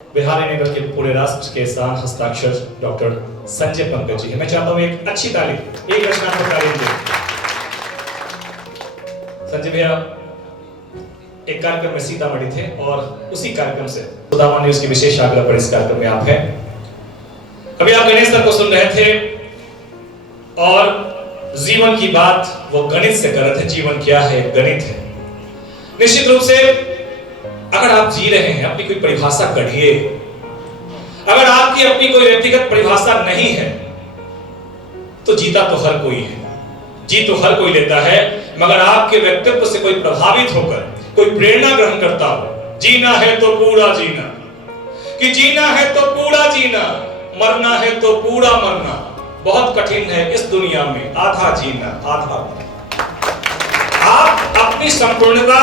बिहार नगर के पूरे राष्ट्र के शान हस्ताक्षर डॉक्टर संजय पंकज जी है। मैं चाहता हूं एक अच्छी तालीम, एक रचनात्मक तालीम दें। संजय भैया एक कार्यक्रम में सीतामढ़ी थे और उसी कार्यक्रम से सुदामा न्यूज की विशेष आग्रह पर इस कार्यक्रम में आप हैं। अभी आप गणेश सर को सुन रहे थे और जीवन की बात वो गणित से कर रहे थे। जीवन क्या है? गणित है। निश्चित रूप से अगर आप जी रहे हैं, अपनी कोई परिभाषा गढ़िए। अगर आपकी अपनी कोई व्यक्तिगत परिभाषा नहीं है तो जीता तो हर कोई है, जी तो हर कोई लेता है, मगर आपके व्यक्तित्व से कोई प्रभावित होकर कोई प्रेरणा ग्रहण करता हो। जीना है तो पूरा जीना, कि जीना है तो पूरा जीना, मरना है तो पूरा मरना। बहुत कठिन है इस दुनिया में आधा जीना आधा मरना। आप अपनी संपूर्णता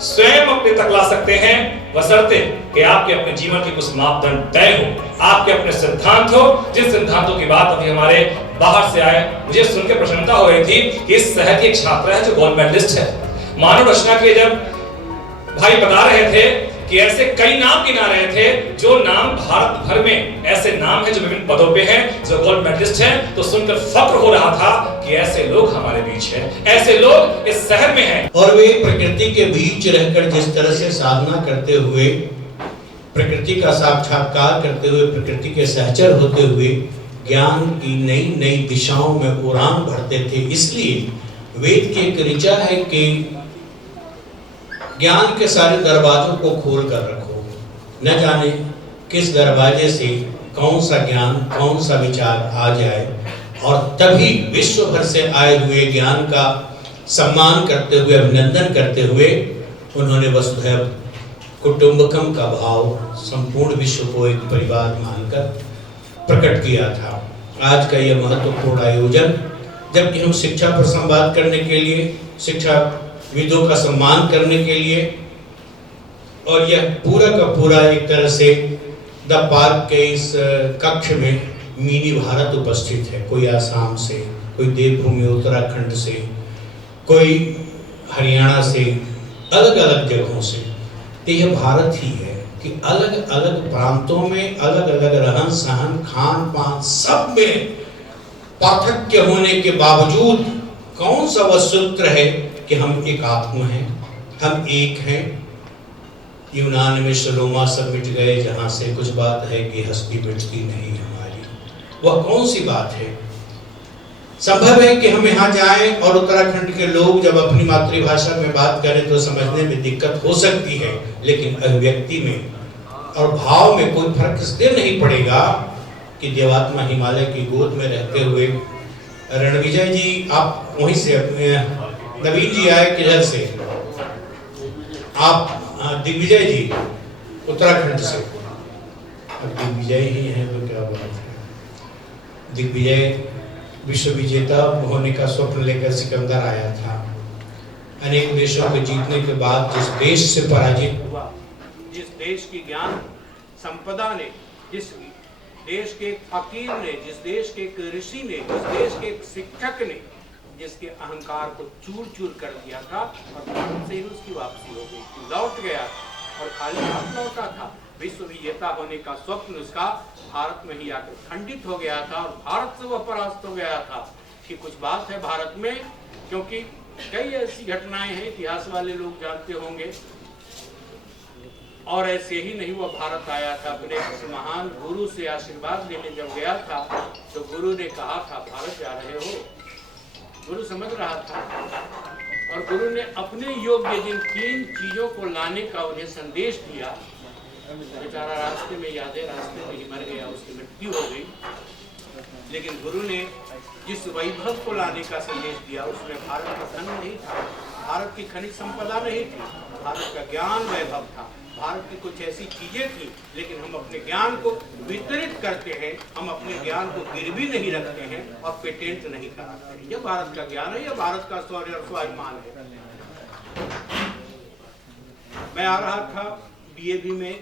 स्वयं अपने तक ला सकते हैं, बशर्ते कि आपके अपने जीवन के कुछ मापदंड तय हो, आपके अपने सिद्धांत हो। जिन सिद्धांतों की बात अभी हमारे बाहर से आए, मुझे सुन के प्रसन्नता हो रही थी कि इस शहर की एक छात्रा है जो गोल्ड मेडलिस्ट है। मानव रचना के जब भाई बता रहे थे कि ऐसे कई नाम गिना रहे थे जो नाम भारत भर में ऐसे नाम है जो विभिन्न पदों पे हैं, जो गोल्ड मेडलिस्ट हैं, तो सुनकर फक्र हो रहा था कि ऐसे लोग हमारे बीच हैं, ऐसे लोग इस शहर में हैं। और वे प्रकृति के बीच रहकर जिस तरह से साधना करते हुए, प्रकृति का साक्षात्कार करते हुए, प्रकृति के सहचर होते हुए ज्ञान की नई नई दिशाओं में उड़ान भरते थे। इसलिए वेद की एक ऋचा है कि ज्ञान के सारे दरवाजों को खोल कर रखो। न जाने किस दरवाजे से कौन सा ज्ञान, कौन सा विचार आ जाए, और तभी विश्व भर से आए हुए ज्ञान का सम्मान करते हुए, अभिनंदन करते हुए उन्होंने वसुधैव कुटुंबकम का भाव संपूर्ण विश्व को एक परिवार मानकर प्रकट किया था। आज का यह महत्वपूर्ण आयोजन, जबकि हम शिक्षा पर संवाद करने के लिए, शिक्षा विदों का सम्मान करने के लिए, और यह पूरा का पूरा एक तरह से द पार्क के इस कक्ष में मिनी भारत उपस्थित है। कोई आसाम से, कोई देवभूमि उत्तराखंड से, कोई हरियाणा से, अलग अलग जगहों से। तो यह भारत ही है कि अलग अलग प्रांतों में अलग अलग रहन सहन, खान पान, सब में पार्थक्य होने के बावजूद कौन सा वह सूत्र है कि हम एक आत्मा हैं, हम एक हैं। यूनान में सलोमा सब मिट गए, जहाँ से कुछ बात है कि हस्ती मिटती नहीं हमारी। वह कौन सी बात है? संभव है कि हम यहाँ जाएं और उत्तराखंड के लोग जब अपनी मातृभाषा में बात करें तो समझने में दिक्कत हो सकती है, लेकिन अभिव्यक्ति में और भाव में कोई फर्क इसलिए नहीं पड़ेगा कि देवात्मा हिमालय की गोद में रहते हुए। रणविजय जी आप वहीं से, नवीन जी आए किधर से? आप दिग्विजय जी उत्तराखंड से। अब दिग्विजय ही है तो क्या बात है। दिग्विजय विश्व विजेता होने का स्वप्न लेकर सिकंदर आया था। अनेक देशों के जीतने के बाद जिस देश से पराजित हुआ, जिस देश की ज्ञान संपदा ने, जिस देश के एक फकीर ने, जिस देश के एक ऋषि ने, जिस देश के एक शिक्षक ने, जिसके अहंकार को चूर चूर कर दिया था, और भारत से ही उसकी वापसी हो गई, लौट गया था और खाली हाथ लौटा था। विश्व विजेता होने का स्वप्न उसका भारत में ही आकर खंडित हो गया था और भारत से वह परास्त हो गया था। कि कुछ बात है भारत में, क्योंकि कई ऐसी घटनाएं हैं, इतिहास वाले लोग जानते होंगे। और ऐसे ही नहीं वह भारत आया था, अपने महान गुरु से आशीर्वाद लेने जब गया था तो गुरु ने कहा था भारत जा रहे हो। गुरु समझ रहा था और गुरु ने अपने योग्य जिन 3 चीजों को लाने का उन्हें संदेश दिया। बेचारा रास्ते में, याद है, रास्ते में ही मर गया, उसकी मृत्यु हो गई। लेकिन गुरु ने जिस वैभव को लाने का संदेश दिया उसमें भारत का धन नहीं था, भारत की खनिज संपदा नहीं थी, भारत का ज्ञान वैभव था, भारत की कुछ ऐसी चीजें थी। लेकिन हम अपने ज्ञान को वितरित करते हैं, हम अपने ज्ञान को गिरवी नहीं रखते हैं और पेटेंट नहीं कराते हैं। यह भारत का ज्ञान है, यह भारत का शौर्य और स्वाभिमान है। मैं आ रहा था डीएवी में,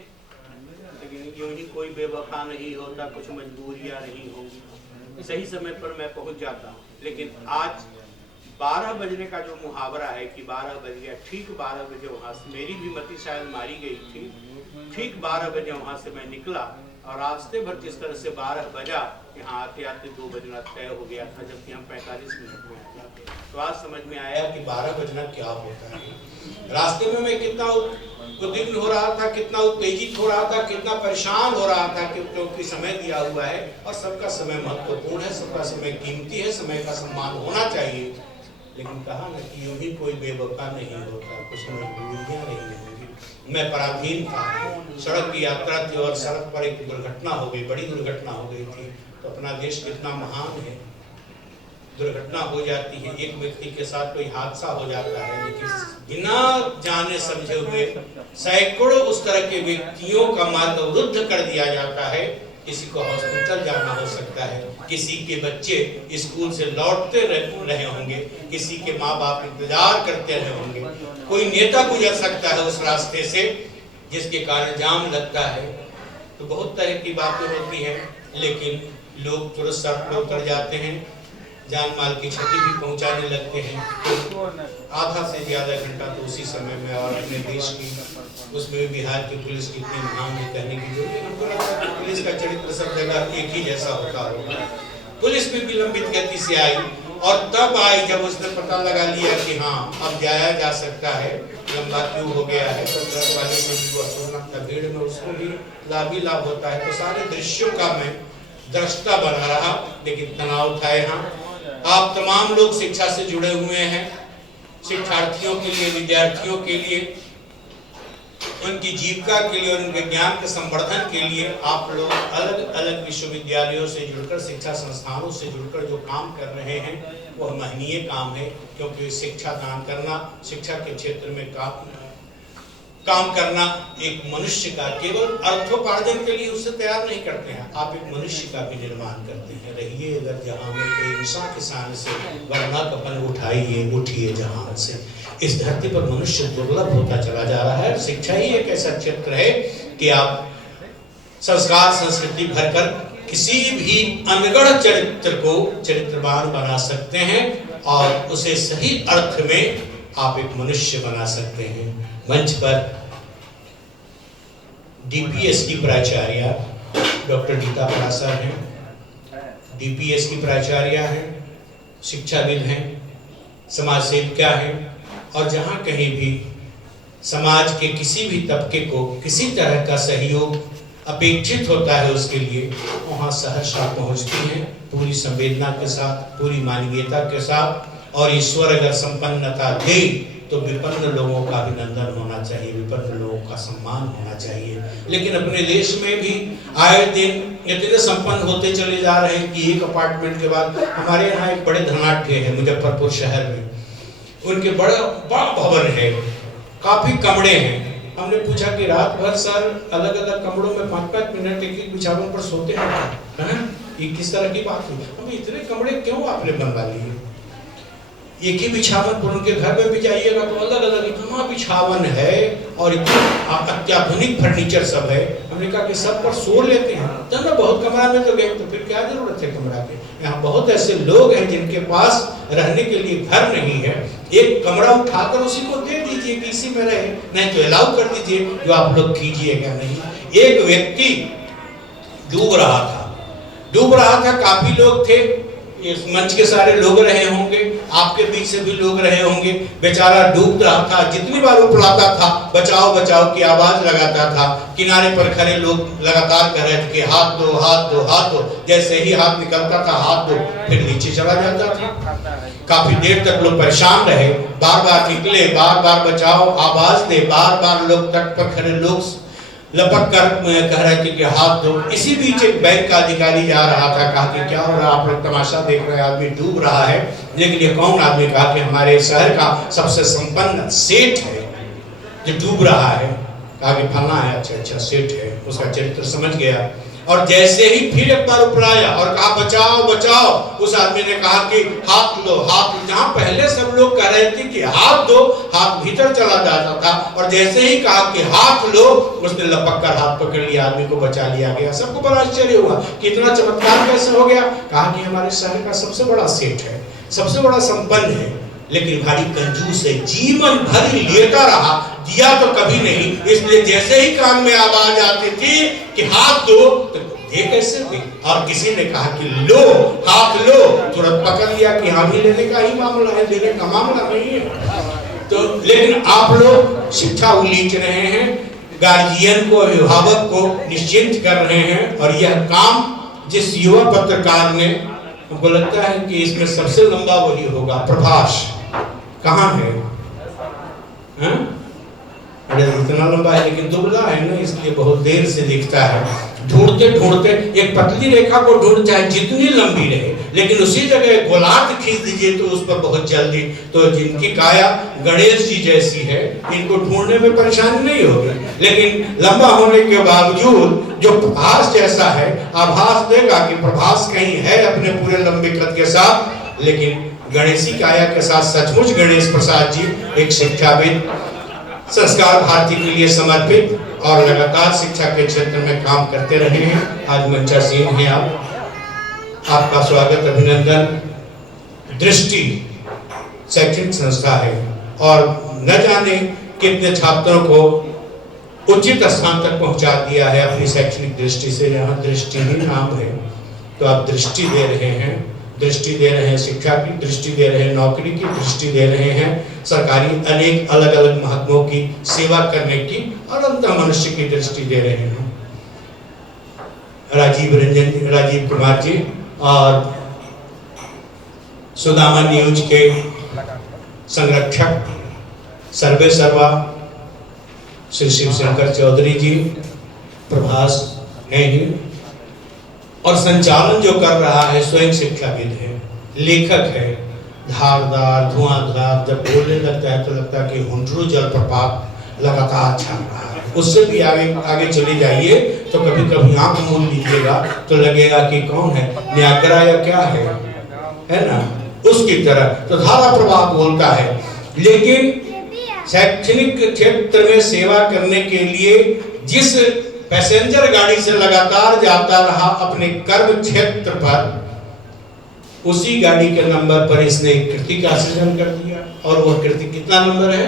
लेकिन यूं ही कोई बेवफा नहीं होता, कुछ मजबूरियां नहीं होंगी, सही समय पर मैं पहुंच जाता हूं। लेकिन आज 12 बजने का जो मुहावरा है कि 12 बज गया, ठीक 12 बजे वहां से मेरी भी मति शायद मारी गई थी। ठीक 12 बजे वहाँ से मैं निकला और रास्ते भर जिस तरह से 12 बजा, यहाँ आते आते 2 बजना तय हो गया था, जबकि हम 45 मिनट में आ जाते। तो आज समझ में आया कि 12 बजना क्या होता है। रास्ते में मैं कितना उद्विग्न हो रहा था, कितना उत्तेजित हो रहा था, कितना परेशान हो रहा था, क्योंकि समय दिया हुआ है और सबका समय महत्वपूर्ण है, सबका समय कीमती है, समय का सम्मान होना चाहिए। लेकिन कहा ना कि यूं ही कोई बेवफा नहीं होता, कुछ मजबूरियां नहीं होंगी। मैं पराधीन था, सड़क की यात्रा थी और सड़क पर एक दुर्घटना हो गई, बड़ी दुर्घटना हो गई थी। तो अपना देश कितना महान है, दुर्घटना हो जाती है, एक व्यक्ति के साथ कोई हादसा हो जाता है, लेकिन बिना जाने समझे हुए सैकड़ों उस तरह के व्यक्तियों का मार्ग अवरुद्ध कर दिया जाता है। किसी को हॉस्पिटल जाना हो सकता है, किसी के बच्चे स्कूल से लौटते रहे होंगे, किसी के माँ बाप इंतजार करते रहे होंगे, कोई नेता गुजर सकता है उस रास्ते से जिसके कारण जाम लगता है। तो बहुत तरह की बातें होती हैं, लेकिन लोग तुरंत सड़क पर उतर जाते हैं, जान माल की क्षति भी पहुंचाने लगते हैं। तो आधा से ज्यादा घंटा तो उसी समय में, और अपने देश की उसमें भी बिहार की पुलिस कितनी महान है कहने की जरूरत नहीं। हमको लगता है पुलिस का चरित्र सब जगह एक ही जैसा होता होगा। पुलिस भी विलंबित गति से आई और तब आई जब उसने पता लगा लिया कि हाँ अब जाया जा सकता है, लंबा क्यों हो गया है, तो ट्रक वाले से भी वसूलना था, भीड़ में उसको भी लाभ होता है। तो सारे दृश्यों का मैं दृष्टा बना रहा, लेकिन तनाव था यहाँ। आप तमाम लोग शिक्षा से जुड़े हुए हैं, शिक्षार्थियों के लिए, विद्यार्थियों के लिए, उनकी जीविका के लिए और उनके ज्ञान के संवर्धन के लिए आप लोग अलग अलग विश्वविद्यालयों से जुड़कर, शिक्षा संस्थानों से जुड़कर जो काम कर रहे हैं वह महनीय काम है। क्योंकि शिक्षा दान करना, शिक्षा के क्षेत्र में काम करना एक मनुष्य का केवल अर्थोपार्जन के लिए उसे तैयार नहीं करते हैं, आप एक मनुष्य का भी निर्माण करते हैं। रहिए अगर जहां में कोई इंसान के सामने से, वरना कपन उठाइए उठिए जहां से। इस धरती पर मनुष्य दुर्लभ होता चला जा रहा है। शिक्षा ही एक ऐसा क्षेत्र है कि आप संस्कार संस्कृति भरकर किसी भी अनगढ़ चरित्र को चरित्रवान बना सकते हैं और उसे सही अर्थ में आप एक मनुष्य बना सकते हैं। मंच पर डीपीएस की प्राचार्य डॉक्टर गीता परासर हैं, डीपीएस की प्राचार्य हैं, शिक्षाविद हैं, समाज सेविका हैं, और जहाँ कहीं भी समाज के किसी भी तबके को किसी तरह का सहयोग अपेक्षित होता है उसके लिए वहाँ सहर्षा पहुँचती हैं, पूरी संवेदना के साथ, पूरी मानवीयता के साथ। और ईश्वर अगर संपन्नता दे तो विपन्न लोगों का अभिनंदन होना चाहिए, विपन्न लोगों का सम्मान होना चाहिए। लेकिन अपने देश में भी आए दिन इतने संपन्न होते चले जा रहे हैं कि एक अपार्टमेंट के बाद, हमारे यहाँ एक बड़े धनाढ्य है मुजफ्फरपुर शहर में, उनके बड़ा भवन है, काफी कमरे हैं। हमने पूछा कि रात भर सर अलग अलग कमरों में 5-5 मिनट एक बिछावन पर सोते हैं, ये किस तरह की बात हुई? हम इतने कमरे क्यों आपने बनवा लिए? एक ही बिछावन पर उनके घर में भी जाइएगा तो अलग अलग इतना बिछावन है और इतना अत्याधुनिक फर्नीचर सब है। हमने कहा कि सब पर सो लेते हैं, तो ना बहुत कमरा में तो गए, तो फिर क्या जरूरत है कमरा के? यहाँ बहुत ऐसे लोग हैं जिनके पास रहने के लिए घर नहीं है, एक कमरा उठाकर उसी को दे दीजिए कि इसी में रहे, नहीं तो अलाउ कर दीजिए, जो आप लोग कीजिएगा नहीं। एक व्यक्ति डूब रहा था, काफी लोग थे, इस मंच के सारे लोग रहे होंगे, आपके बीच से भी लोग रहे होंगे, बेचारा डूब रहा था, जितनी बार उपलाता था बचाओ बचाओ की आवाज लगाता था। किनारे पर खड़े लोग लगातार कह रहे थे कि हाथ दो हाथ दो हाथ दो, जैसे ही हाथ निकलता था हाथ दो, फिर नीचे चला जाता था। काफी देर तक लोग परेशान रहे, बार बार निकले, बार बार बचाओ आवाज दे, बार बार लोग तट पर खड़े लोग लपक कर कह रहे थे कि हाथ दो। इसी बीच एक बैंक का अधिकारी जा रहा था, कहा कि क्या हो रहा, आप लोग तमाशा देख रहे हैं, आदमी डूब रहा है। लेकिन ये कौन आदमी? कहा कि हमारे शहर का सबसे संपन्न सेठ है जो डूब रहा है। कहा कि फलना है, अच्छा सेठ है, उसका चरित्र समझ गया। और जैसे ही फिर एक बार उपराया और कहा बचाओ बचाओ, उस आदमी ने कहा कि हाथ लो हाथ लो। जहां पहले सब लोग कह रहे थे कि हाथ दो, हाथ भीतर चला जाता था, और जैसे ही कहा कि हाथ लो, उसने लपक कर हाथ पकड़ लिया, आदमी को बचा लिया गया। सबको बड़ा आश्चर्य हुआ कि इतना चमत्कार कैसे हो गया? कहा कि हमारे शहर का सबसे बड़ा सेठ है, सबसे बड़ा संपन्न है, लेकिन भारी कंजूस है, जीवन भर लेता रहा, दिया तो कभी नहीं। इसलिए जैसे ही कान में आवाज आती थी कि हाथ दो, तो दे कैसे दे? और किसी ने कहा कि लो, हाथ लो, तुरंत पकड़ लिया कि हाँ भी लेने का ही मामला है, देने का मामला नहीं है। तो लेकिन आप लोग शिक्षा उलीच रहे हैं, गार्जियन को, अभिभावक को निश्चिंत कर रहे हैं। और यह काम जिस युवा पत्रकार ने, हमको लगता है कि इसमें सबसे लंबा वही होगा, प्रभास कहाँ है? अरे इतना लंबा है लेकिन दुबला है ना, इसलिए बहुत देर से दिखता है। ढूंढते ढूंढते एक पतली रेखा को ढूंढ, चाहे जितनी लंबी रहे, लेकिन उसी जगह गोलार्ध खींच दीजिए तो उस पर बहुत जल्दी। तो जिनकी काया गणेश जी जैसी है, इनको ढूंढने में परेशानी नहीं होगी, लेकिन लंबा होने के बावजूद जो प्रभास जैसा है, आभास देगा कि प्रभास कहीं है अपने पूरे लंबे कद के साथ। लेकिन गणेशी काया के साथ सचमुच गणेश प्रसाद जी एक शिक्षाविद, संस्कार भारती के लिए समर्पित और लगातार शिक्षा के क्षेत्र में काम करते रहे हैं। आज मंचासीन हैं आप, आपका स्वागत, अभिनंदन। दृष्टि शैक्षणिक संस्था है और न जाने कितने छात्रों को उचित स्थान तक पहुंचा दिया है अपनी शैक्षणिक दृष्टि से। यहाँ दृष्टि ही नाम है, तो आप दृष्टि दे रहे हैं, दृष्टि दे रहे हैं शिक्षा की, दृष्टि दे रहे हैं नौकरी की, दृष्टि दे रहे हैं सरकारी अनेक अलग अलग महत्वों की सेवा करने की, और अंततः मनुष्य की दृष्टि दे रहे हैं। राजीव कुमार जी और सुदामा न्यूज के संरक्षक सर्वे सर्वा श्री शिवशंकर चौधरी जी, प्रभास है ही, और संचालन जो कर रहा है स्वयं शिक्षाविद है, लेखक है, धारदार धुआंधार, जब बोलने लगता है तो लगता है कि हुंडरू जलप्रपात लगातार छा रहा है। उससे भी आगे आगे चले जाइए तो कभी कभी आंख मूंद लीजिएगा तो लगेगा कि कौन है, न्यागरा या क्या है ना, उसकी तरह। तो धारा प्रवाह बोलता है, लेकिन शैक्षणिक क्षेत्र में सेवा करने के लिए जिस पैसेंजर गाड़ी से लगातार जाता रहा अपने कर्म क्षेत्र पर, उसी गाड़ी के नंबर पर इसने एक कृति का सृजन कर दिया। और वह कृति कितना नंबर है?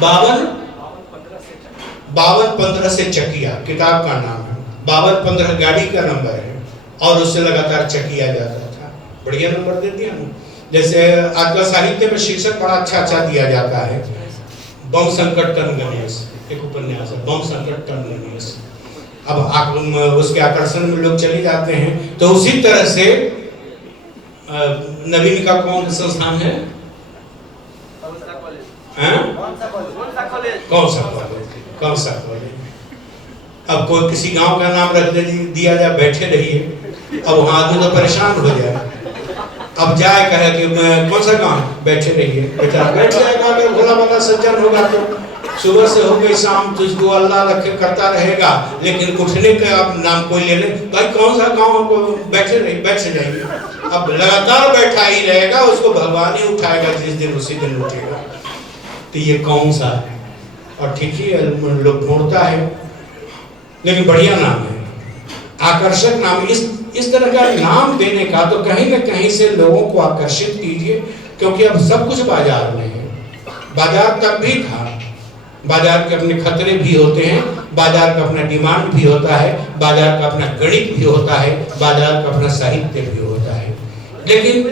5215 से चकिया किताब का नाम है। 5215 गाड़ी का नंबर है और उससे लगातार चकिया जाता था। बढ़िया नंबर दे दिया ना। जैसे आजकल साहित्य में शीर्षक बड़ा अच्छा दिया जाता है, बम संकट टन गणेश, एक उपन्यास है बम संकट टन गणेश। अब उसके आकर्षण में लोग चले जाते हैं। तो उसी तरह से नवीन का कौन संस्थान है? कौन सा कॉलेज? अब कोई किसी गांव का नाम रख दिया जाए, बैठे रहिए, अब वहां आदमी तो परेशान हो जाए। अब जाए कहे कि कौन सा गांव, बैठे रहिए, बेचारा बैठ जाएगा। अगर भोला भाला सज्जन होगा तो सुबह से हो गई शाम तुझको अल्लाह रखे करता रहेगा, लेकिन उठने का नाम कोई ले ले, भाई कौन सा गांव, बैठे रहिए, बैठ से जाइए। अब लगातार बैठा ही रहेगा, उसको भगवान ही उठाएगा जिस दिन, उसी दिन उठेगा। तो ये कौन सा है? और ठीक ही लोग ढूंढता है, लेकिन बढ़िया नाम है, आकर्षक नाम। इस तरह का नाम देने का तो कहीं न कहीं से लोगों को आकर्षित कीजिए, क्योंकि अब सब कुछ बाजार में है। बाजार तब भी था, बाजार के अपने खतरे भी होते हैं, बाजार का अपना डिमांड भी होता है, बाजार का अपना गणित भी होता है, बाजार का अपना साहित्य भी होता है। लेकिन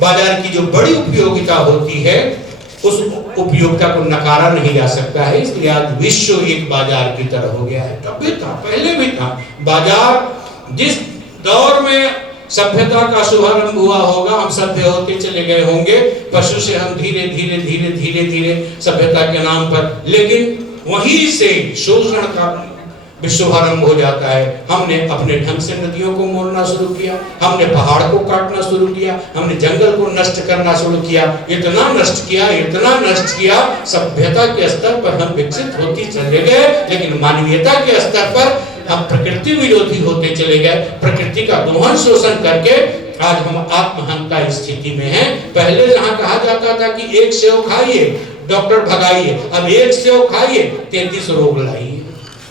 बाजार की जो बड़ी उपयोगिता होती है, उस उपयोगिता को नकारा नहीं जा सकता है। इसलिए आज विश्व एक बाजार की तरह हो गया है। तब भी था, पहले भी था। बाजार जिस दौर में सभ्यता का शुभारंभ हुआ होगा, हम सभ्य होते चले गए होंगे, पशु से हम धीरे धीरे धीरे धीरे धीरे सभ्यता के नाम पर, लेकिन वहीं से शोषण का शुभारंभ हो जाता है। हमने अपने ढंग से नदियों को मोड़ना शुरू किया, हमने पहाड़ को काटना शुरू किया, हमने जंगल को नष्ट करना शुरू किया, इतना नष्ट किया, सभ्यता के स्तर पर हम विकसित होते चले गए, लेकिन मानवीयता के स्तर पर हम प्रकृति विरोधी होते चले गए। प्रकृति का दोहन शोषण करके आज हम आत्महत्या स्थिति में हैं। पहले जहां कहा जाता था कि एक सेव खाइए डॉक्टर भगाइए, अब एक सेव खाइए 33 रोग लाइए,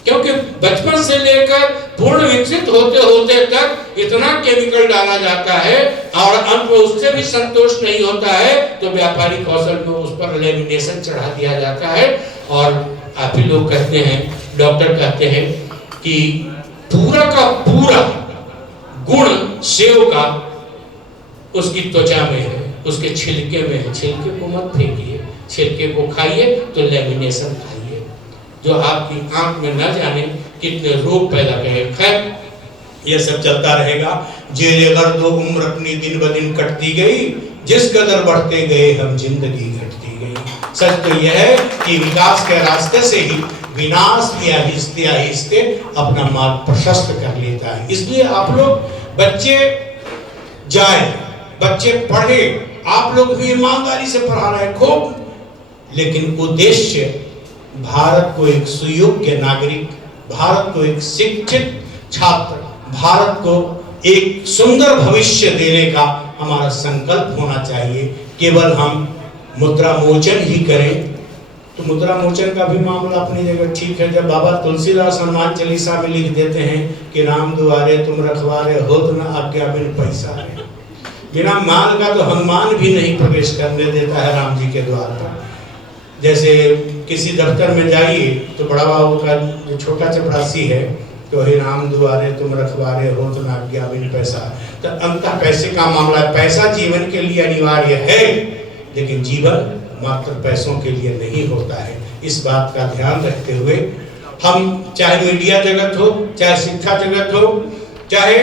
क्योंकि बचपन से लेकर पूर्ण विकसित होते होते तक इतना केमिकल डाला जाता है और अंत में उससे भी संतोष नहीं होता है तो व्यापारिक कौशल में उस पर लेमिनेशन चढ़ा दिया जाता है। और आप ही लोग कहते हैं, डॉक्टर कहते हैं कि पूरा का पूरा गुण सेव का उसकी त्वचा में है, उसके छिलके में है। छिलके को मत फेंकिए, छिलके को खाइए तो लेमिनेशन खाइए, जो आपकी आंख में न जाने कितने रोग पैदा करे। खैर ये सब चलता रहेगा। जेरे गर्दो उम्र अपनी दिन ब दिन कटती गई, जिस कदर बढ़ते गए हम जिंदगी घटती गई। सच तो यह है कि विकास के रास्ते से ही विनाश भी आहिस्ते आहिस्ते अपना मार्ग प्रशस्त कर लेता है। इसलिए आप लोग बच्चे जाए, बच्चे पढ़े, आप लोग भी ईमानदारी से पढ़ा रहे खूब, लेकिन उद्देश्य भारत को एक सुयोग्य नागरिक, भारत को एक शिक्षित छात्र, भारत को एक सुंदर भविष्य देने का हमारा संकल्प होना चाहिए। केवल हम मुद्रा मोचन ही करें तो मुद्रा मोचन का भी मामला अपनी जगह ठीक है। जब बाबा तुलसीदास हनुमान चालीसा में लिख देते हैं कि राम दुआरे तुम रखवारे होत न आज्ञा बिन पैसा है, बिना माल का तो हनुमान भी नहीं प्रवेश करने देता है राम जी के द्वार पर। जैसे किसी दफ्तर में जाइए तो बड़ा बाबू का जो छोटा चपरासी है तो हे राम दुआरे तुम रखवारे हो तो ना आज्ञा बिन पैसा, तो अंततः पैसे का मामला है। पैसा जीवन के लिए अनिवार्य है, लेकिन जीवन मात्र पैसों के लिए नहीं होता है। इस बात का ध्यान रखते हुए हम, चाहे मीडिया जगत हो, चाहे शिक्षा जगत हो, चाहे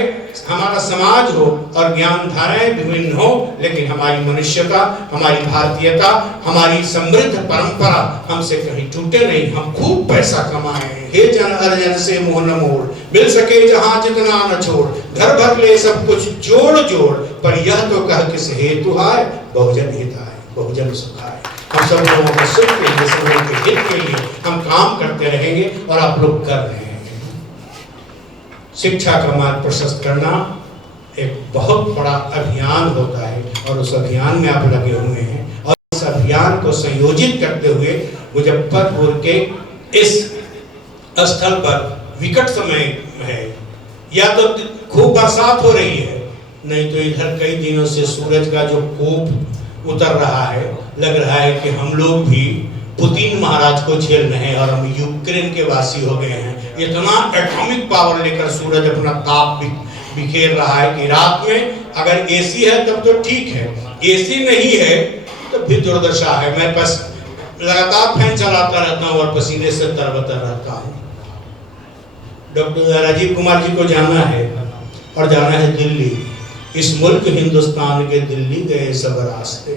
हमारा समाज हो और ज्ञान धाराएं विभिन्न हो, लेकिन हमारी मनुष्यता, हमारी भारतीयता, हमारी समृद्ध परंपरा हमसे कहीं टूटे नहीं। हम खूब पैसा कमाएं, हे जन अर्जन से मुंह न मोड़, मिल सके जहां जितना न छोड़, घर भर ले सब कुछ जोड़ जोड़, पर यह तो कह किस हेतु है, बहुजन हिताय बहुजन सुखाय। हम सब लोगों के सुख के लिए, सब लोगों के हित के लिए हम काम करते रहेंगे और आप लोग कर रहे हैं। शिक्षा का मार्ग प्रशस्त करना एक बहुत बड़ा अभियान होता है और उस अभियान में आप लगे हुए हैं। और इस अभियान को संयोजित करते हुए मुजफ्फरपुर के इस स्थल पर विकट समय है, या तो खूब बरसात हो रही है, नहीं तो इधर कई दिनों से सूरज का जो कोप उतर रहा है, लग रहा है कि हम लोग भी पुतिन महाराज को झेल रहे हैं और हम यूक्रेन के वासी हो गए हैं। इतना एटॉमिक पावर लेकर सूरज अपना ताप बिखेर रहा है कि रात में अगर एसी है तब तो ठीक है, एसी नहीं है तो फिर दुर्दशा है। मैं बस लगातार फैन चलाता रहता हूँ और पसीने से तरबतर रहता हूँ। डॉक्टर राजीव कुमार जी को जाना है और जाना है दिल्ली। इस मुल्क हिंदुस्तान के दिल्ली गए सब रास्ते,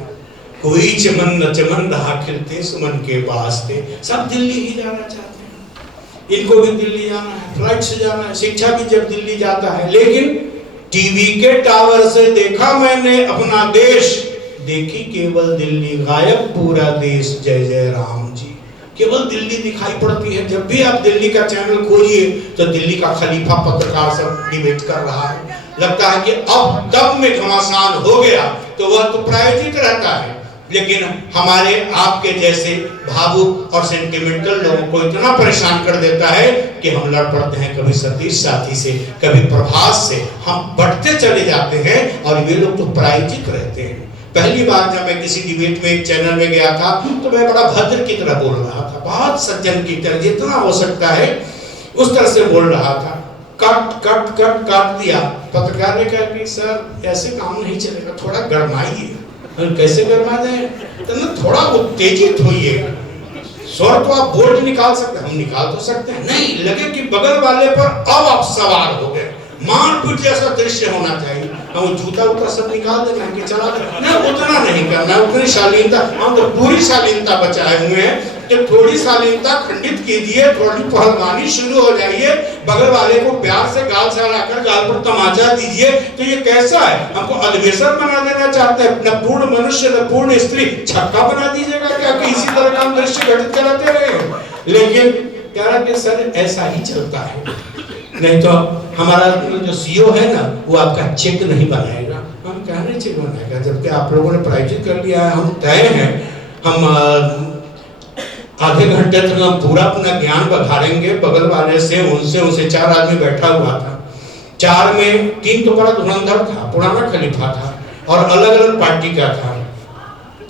कोई चमन न चमन रहा खिलते सुमन के वास्ते। सब दिल्ली ही जाना चाहते हैं, इनको भी दिल्ली जाना है, फ्लाइट से जाना है, शिक्षा भी जब दिल्ली जाता है। लेकिन टीवी के टावर से देखा मैंने अपना देश, देखी केवल दिल्ली, गायब पूरा देश, जय जय राम जी। केवल दिल्ली दिखाई पड़ती है। जब भी आप दिल्ली का चैनल खोलिए तो दिल्ली का खलीफा पत्रकार सब डिबेट कर रहा है। लगता है कि अब तब में घमासान हो गया, तो वह तो प्रायोजित रहता है। लेकिन हमारे आपके जैसे भावुक और सेंटिमेंटल लोगों को इतना परेशान कर देता है कि हम लड़ पड़ते हैं, कभी सतीश साथी से, कभी प्रभास से, हम बढ़ते चले जाते हैं और ये लोग तो प्रायोजित रहते हैं। पहली बार जब मैं किसी डिबेट में एक चैनल में गया था तो मैं बड़ा भद्र की तरह बोल रहा था, बहुत सज्जन की तरह, जितना हो सकता है उस तरह से बोल रहा था। काट दिया। पत्रकार ने कहा कि सर ऐसे काम नहीं चलेगा, थोड़ा गरमाइए। कैसे गरमा दें? तो ना थोड़ा उत्तेजित होइए। स्वर तो आप बोल्ट निकाल सकते हैं, हम निकाल तो सकते हैं, नहीं लगे कि बगल वाले पर अब आप सवार हो गए, मारपीट जैसा दृश्य होना चाहिए। हम जूता उता सब निकाल देना कि चला नहीं, उतना नहीं करना, उतनी शालीनता। हम तो पूरी शालीनता बचाए हुए हैं कि थोड़ी शालीनता खंडित कीजिए, थोड़ी पहलवानी शुरू हो जाइए, बगल वाले को प्यार से गाल सहलाकर गाल पर तमाचा दीजिए। तो ये कैसा है? हमको अधवेशर बना देना चाहते हैं, न पूर्ण मनुष्य न पूर्ण स्त्री, छक्का बना दीजिएगा क्या कि इसी तरह का दृश्य घटित कराते रहे। लेकिन कह रहा कि सर ऐसा ही चलता है, नहीं तो हमारा जो सीईओ है ना वो आपका चेक नहीं बनाएगा। हम कहने चेक बनाएगा, जबकि आप लोगों ने प्रायोजित कर लिया है, हम तय हैं, हम आधे घंटे तक हम पूरा अपना ज्ञान बखाड़ेंगे। बगल वाले से उनसे 4 आदमी बैठा हुआ था, 4 में 3 तो बड़ा धुरंधर था, पुराना खलीफा था और अलग अलग पार्टी का था।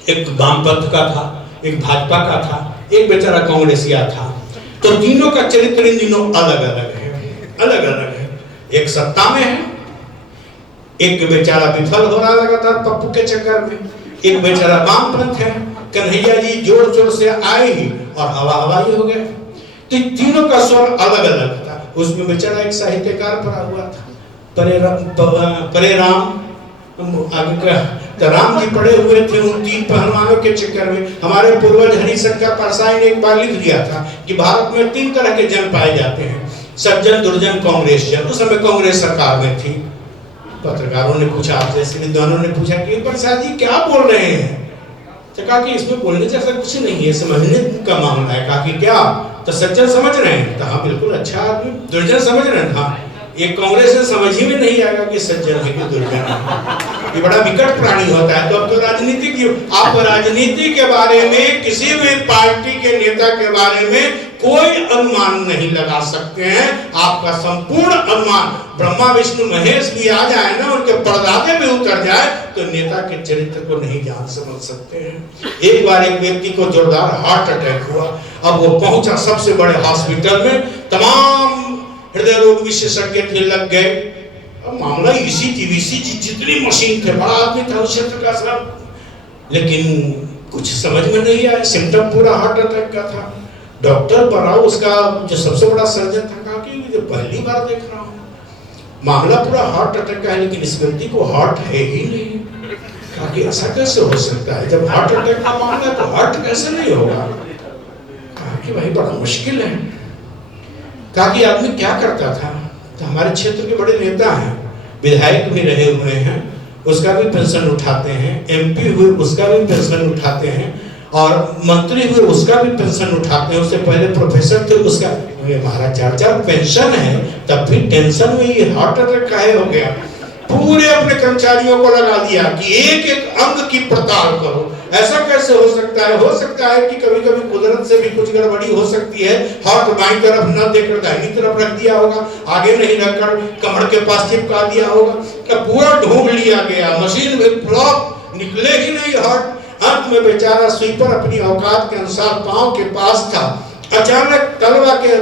एक वामपंथ का था, एक भाजपा का था, एक बेचारा कांग्रेसिया था। तो तीनों का चरित्र इन दिनों अलग अलग है, अलग अलग है। एक सत्ता में है, एक बेचारा विफल हो रहा लगातार पप्पू के चक्कर में, एक बेचारा वामपंथ है। कन्हैया जी जोर जोर से आए ही और हवा हवाई हो गए। तो तीनों का स्वर अलग अलग था। उसमें बेचारा एक साहित्यकार पड़ा हुआ था, परे राम आगे का तो राम जी पड़े हुए थे उन 3 पहलवानों के चक्कर में। हमारे पूर्वज हरिशंकर परसाई ने एक बार लिख दिया था कि भारत में 3 तरह के जन पाए जाते हैं, सज्जन, दुर्जन, कांग्रेस जन। उस समय कांग्रेस सरकार में थी। पत्रकारों ने पूछा, आप जैसे विद्वानों ने पूछा कि प्रसाद जी क्या बोल रहे हैं? तो कहा कि इसमें बोलने जैसा कुछ नहीं है, समझने का मामला है। कहा कि क्या? तो सज्जन समझ रहे हैं? तो हाँ बिल्कुल, अच्छा आदमी। दुर्जन समझ रहे हैं? हाँ। एक कांग्रेस से समझ ही में नहीं आएगा कि सज्जन है कि दुर्जन है। ये बड़ा विकट प्राणी होता है। तो अब तो राजनीतिक, आप राजनीति के बारे में, किसी भी पार्टी के नेता के बारे में कोई अनुमान नहीं लगा सकते हैं। आपका संपूर्ण अनुमान ब्रह्मा विष्णु महेश भी आ जाए ना, उनके परदादे में उतर जाए, तो नेता के चरित्र को नहीं जान समझ सकते हैं। एक बार एक व्यक्ति को जोरदार हार्ट अटैक हुआ। अब वो पहुंचा सबसे बड़े हॉस्पिटल में, तमाम हृदय रोग विशेषज्ञ थे, लग गए। अब मामला ईसीजी वीसीजी जितनी मशीन थे, बड़ा आदमी था उस क्षेत्र का सब, लेकिन कुछ समझ में नहीं आया। सिम्टम पूरा हार्ट अटैक का था। डॉक्टर बराव, उसका जो सबसे बड़ा सर्जन था, कहा कि ये पहली बार देख रहा हूँ, मामला पूरा हार्ट अटैक का है, लेकिन इस व्यक्ति को हार्ट है ही नहीं। कहा कि ऐसा कैसे हो सकता है? जब हार्ट अटैक का मामला है तो हार्ट कैसे नहीं होगा? कहा कि भाई बड़ा मुश्किल है। कहा कि आदमी क्या करता था? तो हमारे क्षेत्र के बड़े नेता हैं, विधायक भी रहे हुए हैं, उसका भी पेंशन उठाते हैं, एमपी हुए उसका भी पेंशन उठाते हैं, और मंत्री हुए उसका भी पेंशन उठाते हैं। उससे पहले प्रोफेसर थे, उसका महाराज 4 पेंशन है, तब फिर टेंशन में ये हार्ट अटैक काहे हो गया? पूरे अपने कर्मचारियों को लगा दिया कि एक एक अंग की पड़ताल करो। ऐसा कैसे हो सकता है? हो सकता है कि कभी कभी कुदरत से भी कुछ गड़बड़ी हो सकती है। हार्ट बाईं तरफ न देकर दाहिनी तरफ रख दिया होगा, आगे नहीं रखकर कमर के पास चिपका दिया होगा। क्या पूरा ढूंढ लिया गया, मशीन में ब्लॉक, निकले ही नहीं हार्ट। अंत में बेचारा स्वीपर अपनी औकात के अनुसार पांव के पास था, अचानक तलवा के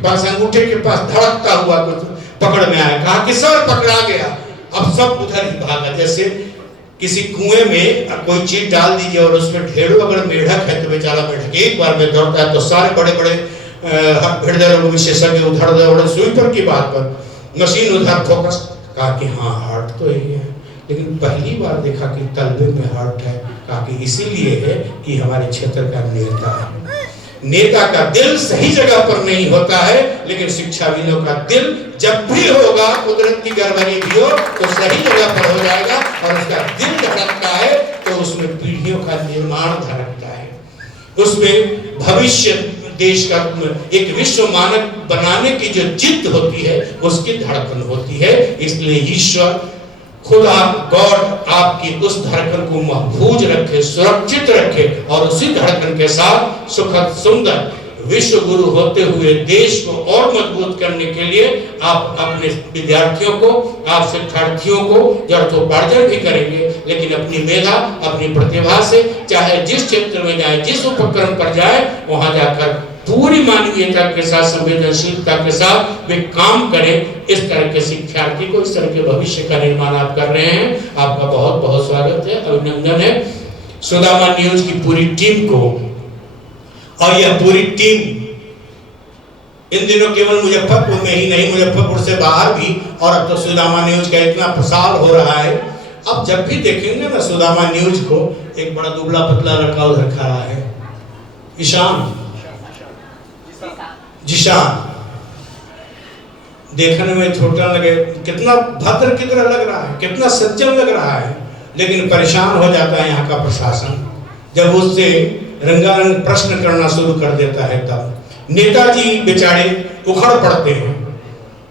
पास, अंगूठे के पास धड़कता हुआ कुछ पकड़ में आया। कहा कि सर पकड़ा गया। अब सब उधर ही भागा, जैसे किसी कुएं में कोई चीज डाल दीजिए और उसमें ढेरों अगर मेढक है तो बेचारा मेढक एक बार में दौड़ता है, तो सारे बड़े बड़े हृदय रोग विशेषज्ञ उधर दौड़े स्वीपर की बात पर, मशीन उधर फोकस। कहा कि हाँ हार्ट तो यही है, लेकिन पहली बार देखा कि तलवे में हार्ट है। कहा कि इसीलिए है कि हमारे क्षेत्र का नेता है। नेता का दिल सही जगह पर नहीं होता है, लेकिन शिक्षाविदों का दिल जब भी होगा, कुदरत की गड़बड़ी भी हो तो सही जगह पर हो जाएगा, और उसका दिल धड़कता है तो उसमें पीढ़ियों का निर्माण धड़कता है, उसमें भविष्य देश का एक विश्व मानक बनाने की जो जिद होती है उसकी धड़कन होती है। इसलिए ईश्वर खुदा गॉड आपकी उस धड़कन को महफूज रखे, सुरक्षित रखे, और उसी धड़कन के साथ सुखद सुंदर विश्व गुरु होते हुए देश को और मजबूत करने के लिए आप अपने विद्यार्थियों को, आप शिक्षार्थियों को यथोपार्जन भी करेंगे, लेकिन अपनी मेधा, अपनी प्रतिभा से चाहे जिस क्षेत्र में जाए, जिस उपक्रम पर जाए, वहां जाकर पूरी मानवीयता के साथ, संवेदनशीलता के साथ वे काम करें। इस तरह के शिक्षार्थी को, इस तरह के भविष्य का निर्माण आप कर रहे हैं। आपका बहुत बहुत स्वागत है, अभिनंदन है सुदामा न्यूज की पूरी टीम को। और यह पूरी टीम इन दिनों केवल मुजफ्फरपुर में ही नहीं, मुजफ्फरपुर से बाहर भी, और अब तो सुदामा न्यूज का इतना प्रसार हो रहा है। अब जब भी देखेंगे ना सुदामा न्यूज को, एक बड़ा दुबला पतला लड़का उधर खड़ा है, ईशान, जिशान, देखने में छोटा लगे, कितना भद्र की तरह लग रहा है, कितना सज्जन लग रहा है, लेकिन परेशान हो जाता है यहाँ का प्रशासन जब उससे रंगारंग प्रश्न करना शुरू कर देता है। तब नेताजी बेचारे उखड़ पड़ते हैं,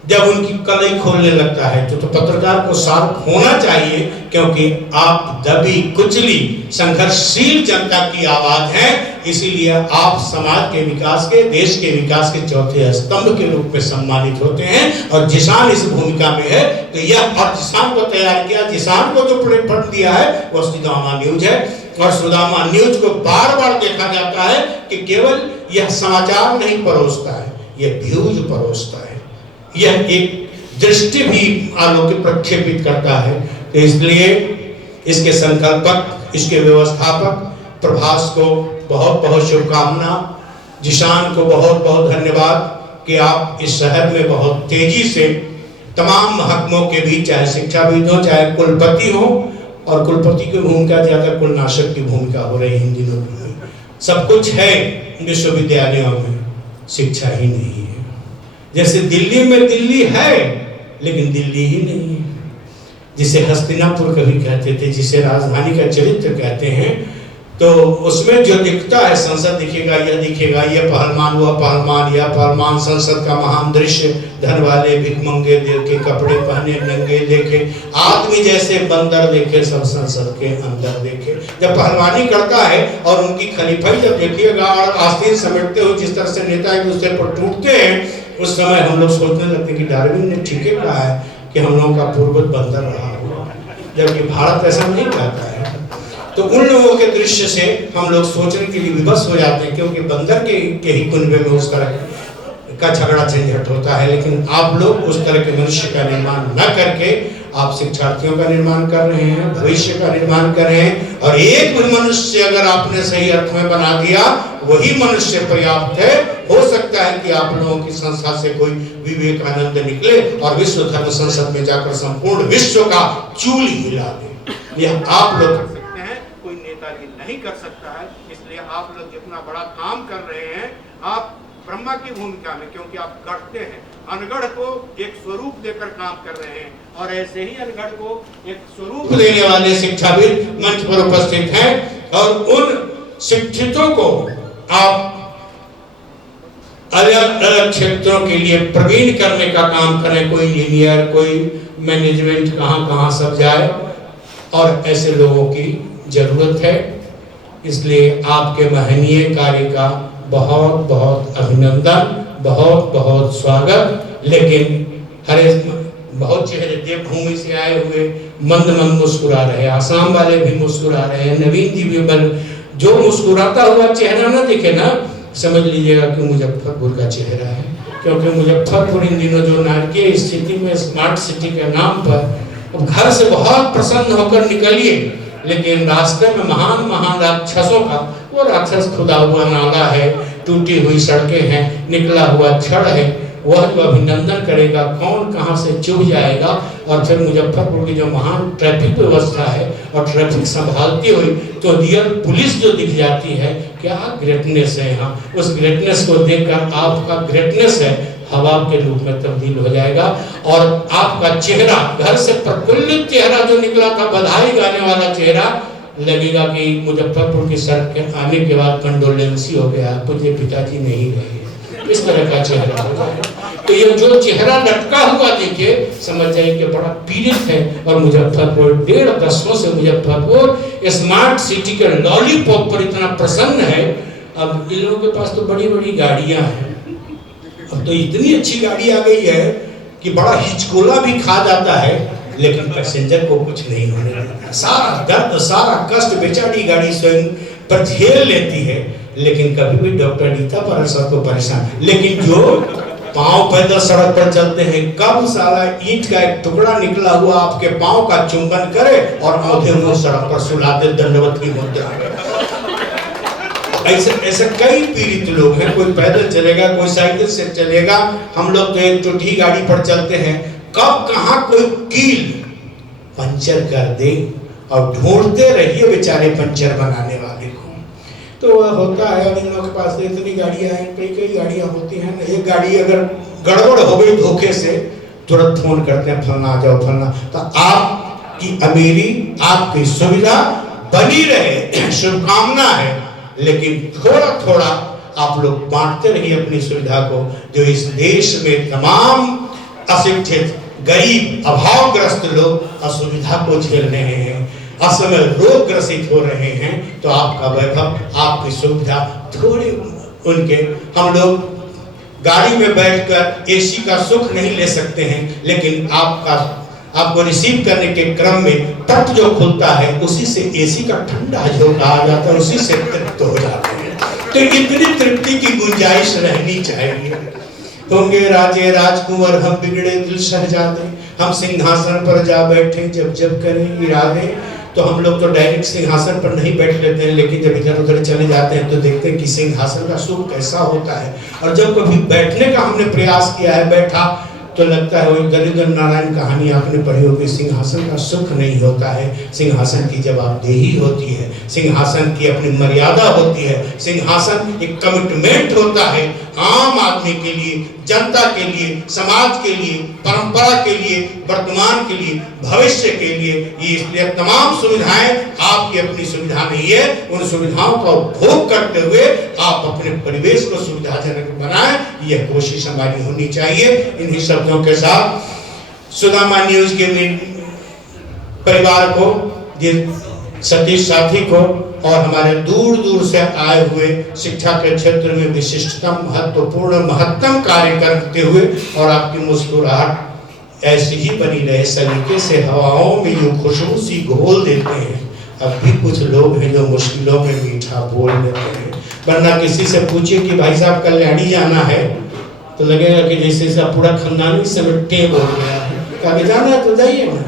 जब उनकी कलई खोलने लगता है तो पत्रकार को शार्प होना चाहिए, क्योंकि आप दबी कुचली संघर्षशील जनता की आवाज हैं। इसीलिए आप समाज के विकास के, देश के विकास के चौथे स्तंभ के रूप में सम्मानित होते हैं। और जिसान इस भूमिका में है। तो यह और जिसान को तैयार किया, जिसान को जो प्लेटफॉर्म दिया है वह सुदामा न्यूज है। और सुदामा न्यूज को बार बार देखा जाता है कि केवल यह समाचार नहीं परोसता है, यह व्यूज परोसता है, यह एक दृष्टि भी आलोकित प्रक्षेपित करता है। तो इसलिए इसके संकल्पक, इसके व्यवस्थापक प्रभास को बहुत बहुत शुभकामना। जिशान को बहुत बहुत धन्यवाद कि आप इस शहर में बहुत तेजी से तमाम महकमों के बीच, चाहे शिक्षाविद हो, चाहे कुलपति हो, और कुलपति की भूमिका ज्यादा कुलनाशक की भूमिका हो रही है इन दिनों में। सब कुछ है विश्वविद्यालयों में, शिक्षा ही नहीं है। जैसे दिल्ली में दिल्ली है लेकिन दिल्ली ही नहीं है। जिसे हस्तिनापुर कभी कहते थे, जिसे राजधानी का चरित्र कहते हैं, तो उसमें जो दिखता है, संसद दिखेगा, यह दिखेगा, यह पहलवान, वह पहलवान, यह पहलवान, संसद का महान दृश्य, धन वाले भिखमंगे देखे, कपड़े पहने नंगे देखे, आदमी जैसे बंदर देखे, सब संसद के अंदर देखे। जब पहलवानी करता है और उनकी खलीफाई जब देखिएगा और आस्तीन समेटते हुए जिस तरह से नेता एक दूसरे पर टूटते हैं, उस समय हम लोग सोचने लगते हैं कि डार्विन ने ठीक कहा है कि हम लोगों का पूर्वज बंदर रहा हुआ, जबकि भारत ऐसा नहीं कहता है। तो उन लोगों के दृश्य से हम लोग सोचने के लिए विवश हो जाते हैं, क्योंकि बंदर के ही कुनबे में उस तरह का झगड़ा झंझट होता है। लेकिन आप लोग उस तरह के मनुष्य का निर्माण न करके आप शिक्षार्थियों का निर्माण कर रहे हैं, भविष्य का निर्माण कर रहे हैं। और एक भी मनुष्य अगर आपने सही अर्थ में बना दिया, वही मनुष्य पर्याप्त है। हो सकता है कि आप लोगों की संस्था से कोई विवेकानंद निकले और विश्व धर्म संसद में जाकर संपूर्ण विश्व का चूल हिला दे। यह आप लोग कर सकते हैं, कोई नेता नहीं कर सकता है। इसलिए आप लोग जितना बड़ा काम कर रहे हैं, आप ब्रह्मा की भूमिका में, क्योंकि आप गढ़ते हैं, अनगढ़ को एक स्वरूप देकर काम कर रहे हैं। और ऐसे ही अनगढ़ को एक स्वरूप देने वाले शिक्षाविद मंच पर उपस्थित हैं। और उन शिक्षितों को आप अलग अलग क्षेत्रों के लिए प्रवीण करने का काम करें। कोई इंजीनियर, कोई मैनेजमेंट, कहाँ सब जाए, और ऐसे लोगों की जरूरत है। इसलिए आपके महनीय कार्य का बहुत बहुत अभिनंदन, बहुत बहुत स्वागत। लेकिन हरे बहुत चेहरे देवभूमि से आए हुए मंद मंद मुस्कुरा रहे, आसाम वाले भी मुस्कुरा रहे हैं, नवीन जी भी जो मुस्कुराता हुआ चेहरा ना दिखे ना, समझ लीजिएगा कि मुजफ्फरपुर का चेहरा है। क्योंकि मुजफ्फरपुर इन दिनों जो नारकीय स्थिति में स्मार्ट सिटी के नाम पर घर से बहुत प्रसन्न होकर निकलिए, लेकिन रास्ते में महान महान राक्षसों का, वो राक्षस खुदा हुआ नाला है, टूटी हुई सड़कें हैं, निकला हुआ छड़ है, वह जो अभिनंदन करेगा कौन कहाँ से चुभ जाएगा। और फिर मुजफ्फरपुर की जो महान ट्रैफिक व्यवस्था है और ट्रैफिक संभालती हुई तो रियल पुलिस जो दिख जाती है, क्या ग्रेटनेस है यहाँ। उस ग्रेटनेस को देखकर आपका ग्रेटनेस है हवा के रूप में तब्दील हो जाएगा। और आपका चेहरा, घर से प्रफुल्लित चेहरा जो निकला था, बधाई गाने वाला चेहरा, लगेगा कि मुजफ्फरपुर की सड़क के आने के बाद कंडोलेंसी हो गया, मुझे पिताजी नहीं रहे, इस तरह का चेहरा हो जाए। तो ये जो चेहरा लटका हुआ देखिए, समझ जाइए कि बड़ा पीड़ित है। और मुजफ्फरपुर 1.5 दशकों से मुजफ्फरपुर स्मार्ट सिटी के लॉलीपॉप पर इतना प्रसन्न है। अब इन लोगों के पास तो बड़ी बड़ी गाड़ियां हैं, अब तो इतनी अच्छी गाड़ी आ गई है कि बड़ा हिचकोला भी खा जाता है, लेकिन पैसेंजर को कुछ नहीं होने देता। सारा दर्द, सारा कष्ट बेचारी गाड़ी स्वयं पर झेल लेती है, लेकिन कभी भी डॉक्टर रीता पारसर को परेशान। लेकिन जो पांव पैदल सड़क पर चलते हैं, कब साला ईंट का एक टुकड़ा निकला हुआ आपके पांव का चुंबन करे और औंधे मुंह सड़क पर सुला दे दंडवत की मुद्रा में। ऐसे कई पीड़ित लोग हैं। कोई पैदल चलेगा, कोई साइकिल से चलेगा, हम लोग तो एक टूटी गाड़ी पर चलते हैं। कब कहाँ कोई कील पंचर कर दे और ढूंढते रहिए बेचारे पंचर बनाने वाले को। तो वह होता है। और इन लोगों के पास इतनी गाड़ियां हैं, कई गाड़ियां होती हैं। एक गाड़ी अगर गड़बड़ हो गई धोखे से, तुरंत फोन करते हैं, फलना आ जाओ, फलना। तो आपकी अमीरी, आपकी सुविधा बनी रहे, शुभकामना है। लेकिन थोड़ा थोड़ा आप लोग बांटते रहिए अपनी सुविधा को, जो इस देश में तमाम अशिक्षित, गरीब, अभावग्रस्त लोग असुविधा को झेल रहे हैं, असमय रोग ग्रसित हो रहे हैं, तो आपका वैभव, आपकी सुविधा थोड़ी उनके, हम लोग गाड़ी में बैठकर एसी का सुख नहीं ले सकते हैं, लेकिन आपको रिसीव करने के क्रम में तट जो खुलता है उसी से एसी का ठंडा झोंका आ जाता है, उसी से तृप्त हो जाते हैं। तो इतनी तृप्ति की गुंजाइश रहनी चाहिए। होंगे राजे राजकुंवर हम बिगड़े दिल शहजादे, हम सिंहासन पर जा बैठे जब जब करें इरादे। तो हम लोग तो डायरेक्ट सिंहासन पर नहीं बैठ लेते हैं, लेकिन जब इधर उधर चले जाते हैं तो देखते हैं कि सिंहासन का सुख कैसा होता है। और जब कभी बैठने का हमने प्रयास किया है, बैठा, तो लगता है वही दरिद्र नारायण कहानी आपने पढ़ी होगी, सिंहासन का सुख नहीं होता है। सिंहासन की जवाबदेही होती है, सिंहासन की अपनी मर्यादा होती है, सिंहासन एक कमिटमेंट होता है आम आदमी के लिए, जनता के लिए, समाज के लिए, परंपरा के लिए, वर्तमान के लिए, भविष्य के लिए। ये इसलिए तमाम सुविधाएं आपकी अपनी सुविधा नहीं है, उन सुविधाओं का उपभोग करते हुए आप अपने परिवेश को सुविधाजनक बनाएं, यह कोशिश हमारी होनी चाहिए। इन्हीं शब्दों के साथ सुदामा न्यूज के परिवार को, सतीश साथी को और हमारे दूर दूर से आए हुए शिक्षा के क्षेत्र में विशिष्टतम, महत्वपूर्ण, महत्तम कार्य करते हुए, और आपकी मुस्कुराहट ऐसी ही बनी रहे, सलीके से हवाओं में यूं खुशबू सी घोल देते हैं। अब भी कुछ लोग हैं जो मुश्किलों में मीठा बोल देते हैं, वरना किसी से पूछिए कि भाई साहब कल्याणी जाना है, तो लगेगा कि जैसे सब पूरा खानदान इस समय टेब हो गया है। कभी जाना है तो जाइए ना,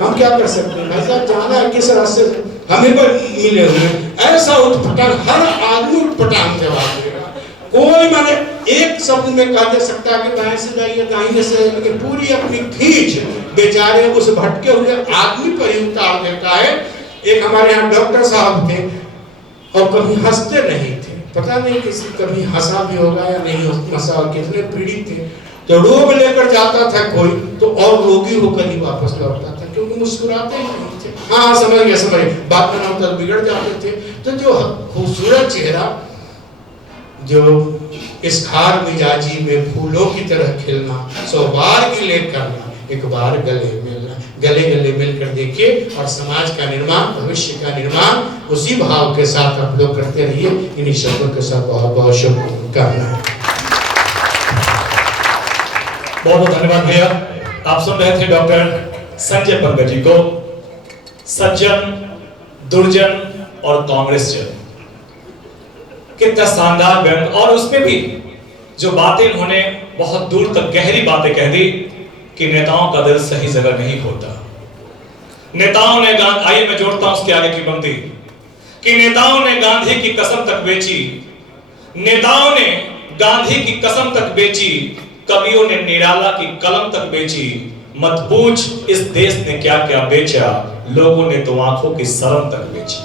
हम क्या कर सकते हैं, भाई साहब जाना है किस रास्ते से, हमें पर मिले हुए ऐसा उठपटांग, हर आदमी उठपटांग जवाब देगा। कोई माने एक शब्द में कह दे सकता है कि दाएं से जाइए, दाहिने से, लेकिन पूरी अपनी खींच बेचारे उस भटके हुए आदमी पर ही उतार देता है। एक हमारे यहाँ डॉक्टर साहब थे और कभी हंसते नहीं थे, पता नहीं किसी कभी हंसा भी होगा या नहीं हंसा, कितने पीड़ित थे। तो रोग लेकर जाता था कोई, तो और रोगी होकर ही वापस लौटता था, क्योंकि मुस्कुराते ही नहीं थे। हाँ समझ गए, बात का नाम तक बिगड़ जाते थे। तो जो खूबसूरत चेहरा, जो इस खार मिजाजी में फूलों की तरह खिलना, 100 बार गिले करना, एक बार गले मिलना, गले गले मिलकर देखिए, और समाज का निर्माण, भविष्य का निर्माण उसी भाव के साथ आप लोग करते रहिए। इन्हीं शब्दों के साथ बहुत बहुत शुभकामनाएं। बहुत बहुत धन्यवाद भैया। आप सुन रहे थे डॉक्टर संजय पंकज जी को, सज्जन, दुर्जन और कांग्रेस जन। कितना शानदार व्यंग, और उसमें भी जो बातें उन्होंने बहुत दूर तक गहरी बातें कह दी कि नेताओं का दिल सही जगह नहीं होता। नेताओं ने आइए मैं जोड़ता हूं उसके आगे की पंक्ति कि नेताओं ने गांधी की कसम तक बेची, नेताओं ने गांधी की कसम तक बेची, कवियों ने निराला की कलम तक बेची। मत पूछ इस देश ने क्या क्या बेचा, लोगों ने तो आंखों की शर्म तक बेची।